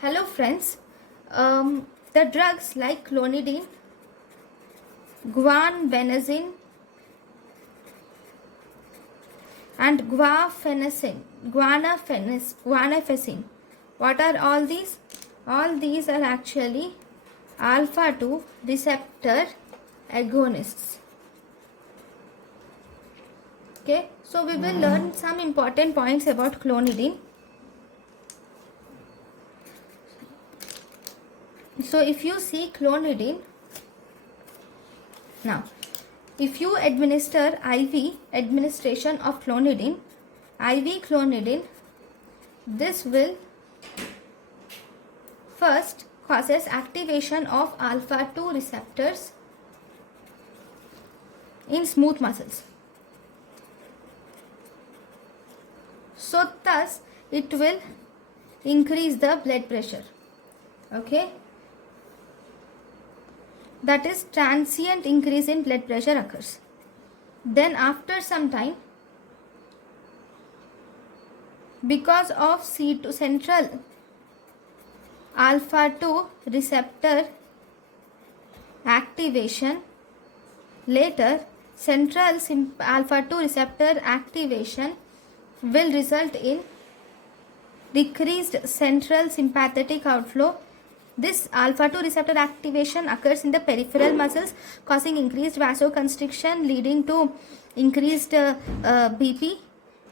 Hello friends, the drugs like clonidine, guanfacine and guanafacine. What are all these? All these are actually alpha 2 receptor agonists. Okay, so we will learn some important points about clonidine. So if you see clonidine, now if you administer IV administration of clonidine, this will first causes activation of alpha 2 receptors in smooth muscles. So thus it will increase the blood pressure. Okay, that is transient increase in blood pressure occurs. Then after some time, because of C2 central alpha 2 receptor activation, later central alpha 2 receptor activation will result in decreased central sympathetic outflow. This alpha 2 receptor activation occurs in the peripheral muscles, causing increased vasoconstriction, leading to increased BP.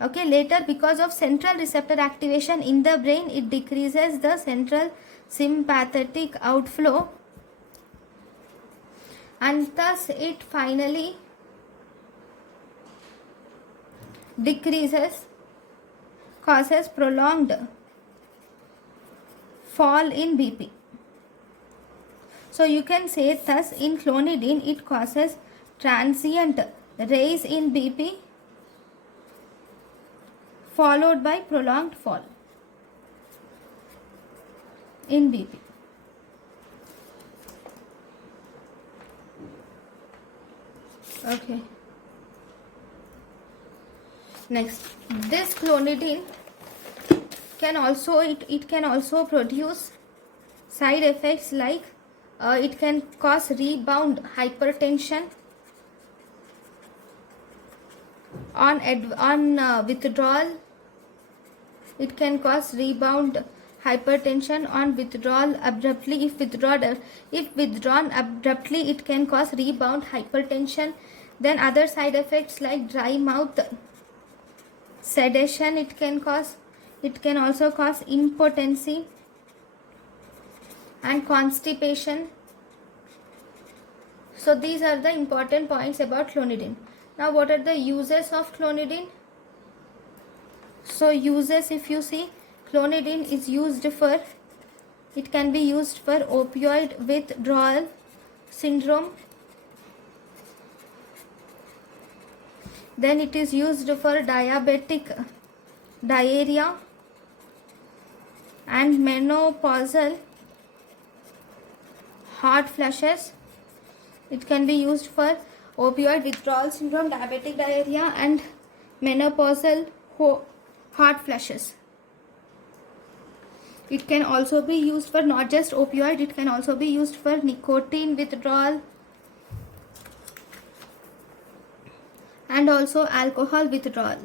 Okay, later because of central receptor activation in the brain, it decreases the central sympathetic outflow, and thus it finally decreases, causes prolonged fall in BP. So you can say thus in clonidine it causes transient rise in BP followed by prolonged fall in BP. Okay. Next, this clonidine can also it can also produce side effects like it can cause rebound hypertension on withdrawal. It can cause rebound hypertension on withdrawal abruptly. If withdrawn abruptly, it can cause rebound hypertension. Then other side effects like dry mouth, sedation it can cause. It can also cause impotency and constipation. So these are the important points about clonidine. Now what are the uses of clonidine? So uses, if you see, clonidine is used for, it can be used for opioid withdrawal syndrome. Then it is used for diabetic diarrhea and menopausal hot flushes. It can be used for opioid withdrawal syndrome, diabetic diarrhea and menopausal hot flushes. It can also be used for not just opioid, it can also be used for nicotine withdrawal and also alcohol withdrawal.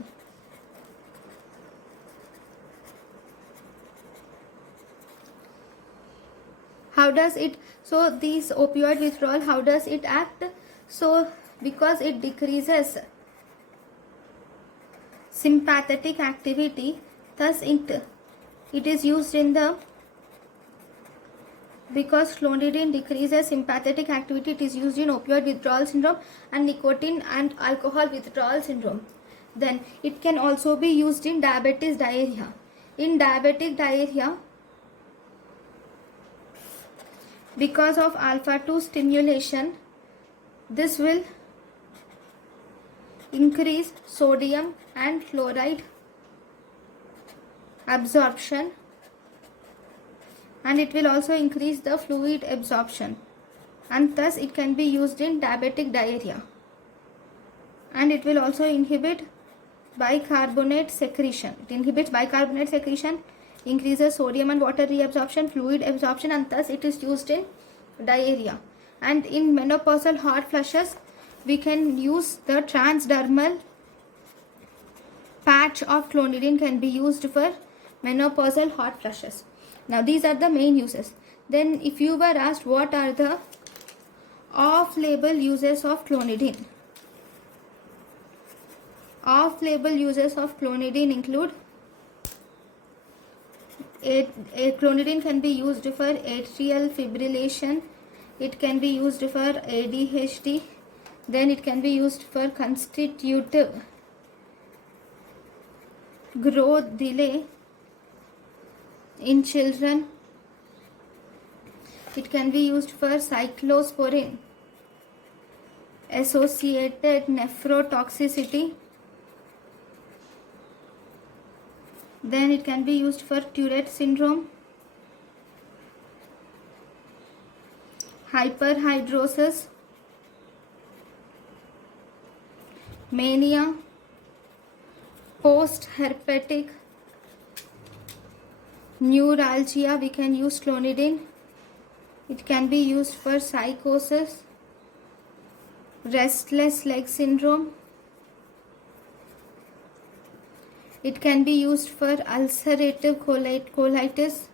How does it, so these opioid withdrawal, how does it act? So because it decreases sympathetic activity, thus it is used in the, because clonidine decreases sympathetic activity, it is used in opioid withdrawal syndrome and nicotine and alcohol withdrawal syndrome. Then it can also be used in diabetes diarrhea. In diabetic diarrhea, because of alpha 2 stimulation, this will increase sodium and chloride absorption, and it will also increase the fluid absorption, and thus it can be used in diabetic diarrhea. And it will also inhibit bicarbonate secretion. It inhibits bicarbonate secretion increases sodium and water reabsorption, fluid absorption, and thus it is used in diarrhea. And in menopausal hot flushes, we can use the transdermal patch of clonidine can be used for menopausal hot flushes. Now these are the main uses. Then if you were asked what are the off-label uses of clonidine, off-label uses of clonidine include clonidine can be used for atrial fibrillation, it can be used for ADHD, then it can be used for constitutive growth delay in children, it can be used for cyclosporin associated nephrotoxicity, then it can be used for Tourette syndrome, hyperhidrosis, mania, post-herpetic neuralgia, we can use clonidine. It can be used for psychosis, restless leg syndrome. It can be used for ulcerative colitis,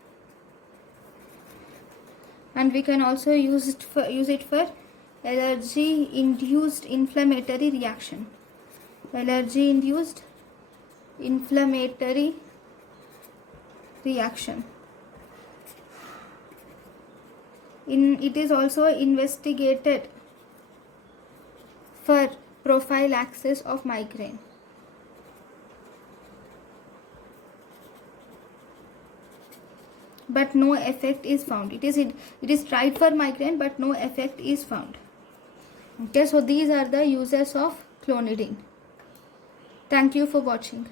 and we can also use it for allergy-induced inflammatory reaction. Allergy-induced inflammatory reaction. It is also investigated for prophylaxis of migraine. But no effect is found. It is tried for migraine, but no effect is found. Okay, so these are the uses of clonidine. Thank you for watching.